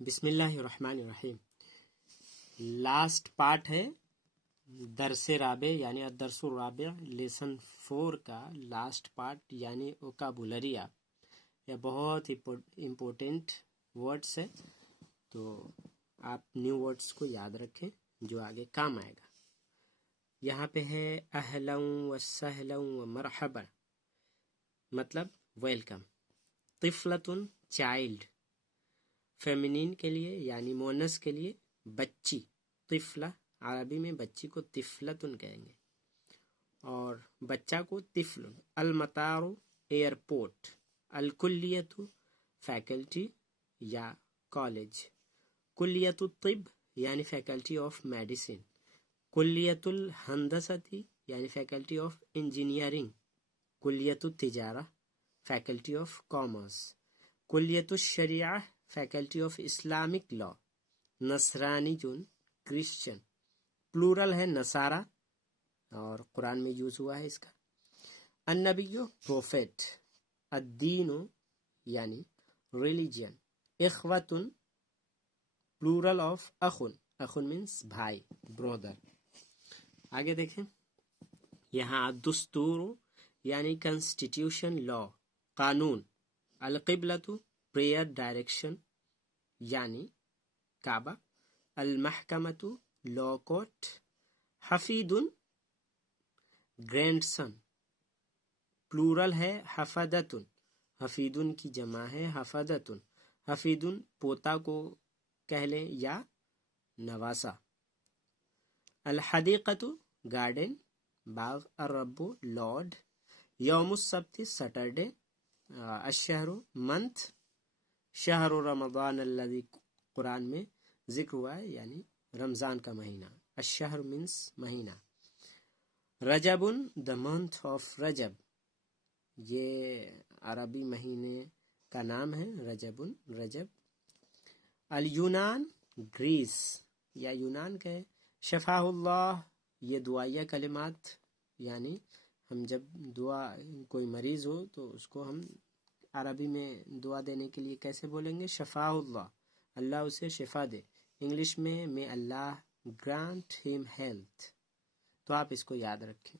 بسم اللہ الرحمن الرحیم۔ لاسٹ پارٹ ہے درس رابع یعنی الدرس الرابع لیسن 4 کا لاسٹ پارٹ یعنی ووکیبولری۔ یہ بہت امپورٹنٹ ورڈس ہے، تو آپ نیو ورڈس کو یاد رکھیں جو آگے کام آئے گا۔ یہاں پہ ہے اہلا و سہلا و مرحبا، مطلب ویلکم۔ طفلۃ چائلڈ، فیمینین کے لیے یعنی مونس کے لیے بچی، طفلہ عربی میں بچی کو طفلتن کہیں گے، اور بچہ کو طفل۔ المطار ایئرپورٹ، الکلیت فیکلٹی یا کالج، کلیت الطب یعنی فیکلٹی آف میڈیسن، کلیت الہندستی یعنی فیکلٹی آف انجینئرنگ، کلیت التجارہ فیکلٹی آف کامرس، کلیت الشریعہ فیکلٹی آف اسلامک لا، نصرانی جن کرسچن، پلورل ہے نصارہ اور قرآن میں یوز ہوا ہے اس کا۔ النبی پروفیٹ، الدین یعنی ریلیجن، اخوتن پلورل آف اخن، اخن مینس بھائی، برادر۔ آگے دیکھیں، یہاں دستور یعنی کنسٹیٹیوشن لا، قانون۔ القبلۃ پریئر ڈائریکشن یعنی کعبہ، المحکمۃ لا کورٹ، حفید گرینڈ سن، پلورل ہے حفدتن، حفیدن کی جمع ہے حفدتن، حفیدن پوتا کو کہہ لیں یا نواسا۔ الحدیقۃ گارڈن، باغ۔ الرب لارڈ، یوم السبت سیٹرڈے، الشہر منتھ، شہر رمضان الذی قرآن میں ذکر ہوا ہے یعنی رمضان کا مہینہ، الشہر مینس مہینہ۔ رجب the month of رجب، یہ عربی مہینے کا نام ہے رجب، رجب۔ الیونان گریس یا یونان کا ہے۔ شفاء اللہ، یہ دعائیہ کلمات، یعنی ہم جب دعا کوئی مریض ہو تو اس کو ہم عربی میں دعا دینے کے لیے کیسے بولیں گے؟ شفاء اللہ، اللہ اسے شفا دے۔ انگلش میں may اللہ grant him health، تو آپ اس کو یاد رکھیں۔